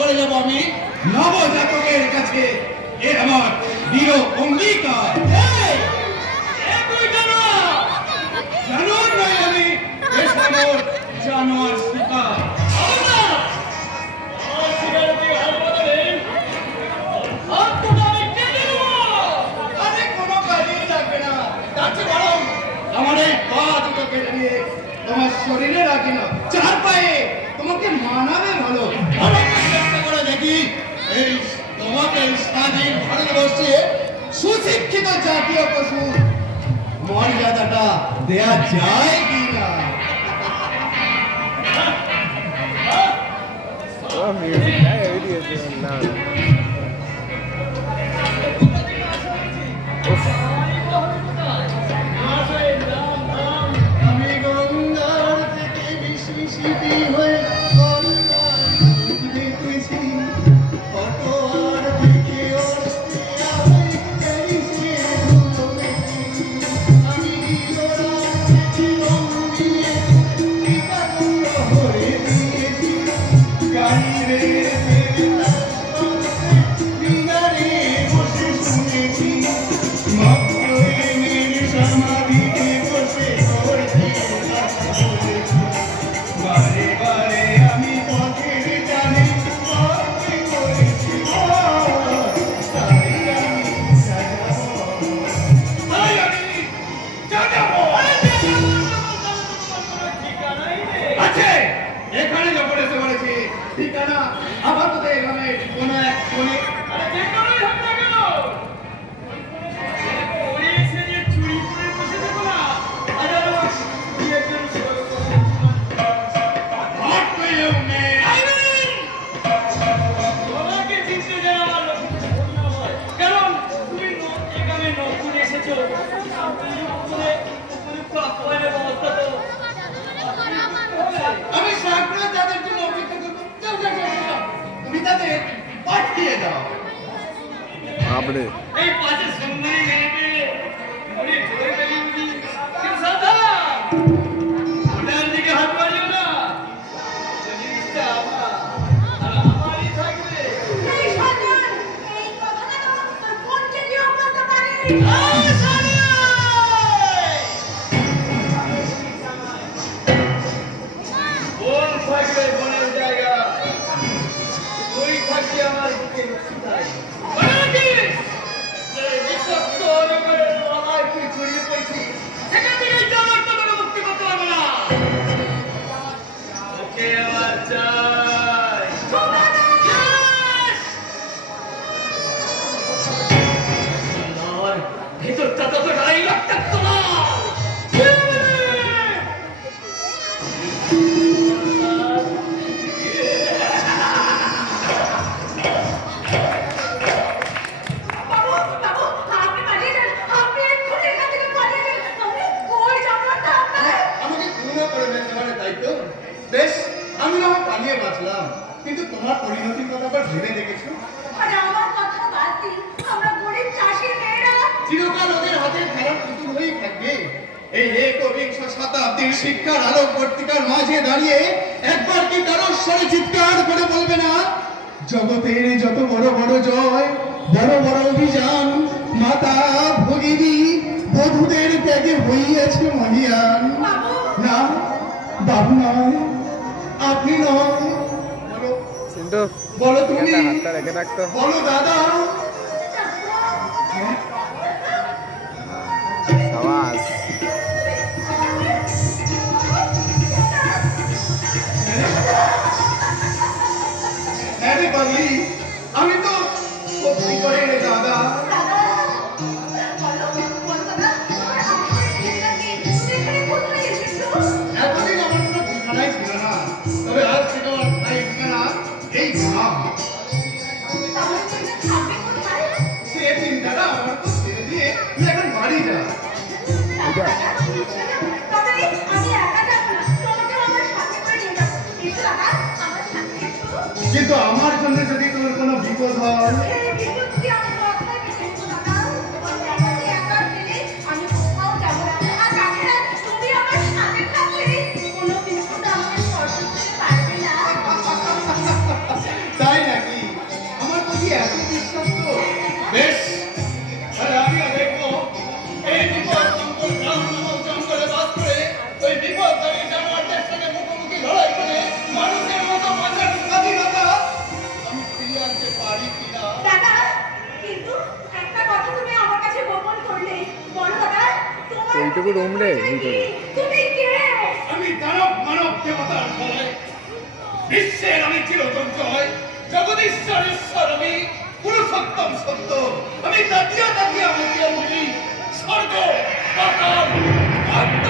করে যাব আমি নবজাতকের কাছে এ আমার দৃঢ় অঙ্গীকার। জানোয়ার নয় আমি, জানোয়ার শিকার। আমার এই পা দুটো কেটে নিয়ে তোমার শরীরে রাখি না, চার পায়ে তোমাকে মানাবে ভালো। চেষ্টা করে দেখি এই তোমাকে স্বাধীন ভারতবর্ষে সুশিক্ষিত জাতীয় পশু মর্যাদাটা দেয়া যায় কি না। আমি গঙ্গার থেকে মিশিমিশি হয়ে শিক্ষার আলোকবর্তিকার মাঝে দাঁড়িয়ে একবার কি কারো স্বরে চিৎকার করে বলবে না, জগতের যত বড় বড় জয়, বড় বড় অভিযান, মাতা ভগিনী বধূদের ত্যাগে হইয়াছে মহিয়ান। না বাবু নয়, আপনি নয়, বলো তুমি, বলো দাদা। আমি তো সত্যি করে দাদা, এতদিন আমার কোনো ঠিকানাই ছিল না, তবে আজ থেকে আমার ঠিকানা এই গ্রাম। সে চিন্তাটা আমার তো ছেড়ে দিয়ে তুই এখন বাড়ি যা। কিন্তু আমার জন্য যদি তোর কোনো বিপদ হয়, এইটুকু রুম রে ভিতরে। আমি দানব মানব দেবতার ভয়, বিশ্বের আমি চিরতন জয়, জগদীশ্বর ঈশ্বর আমি, পুরুষোত্তম সত্য আমি, দাতিয়া দাতিয়া মুখিয়া মুখি, স্বর্গ পাতাল অন্ত।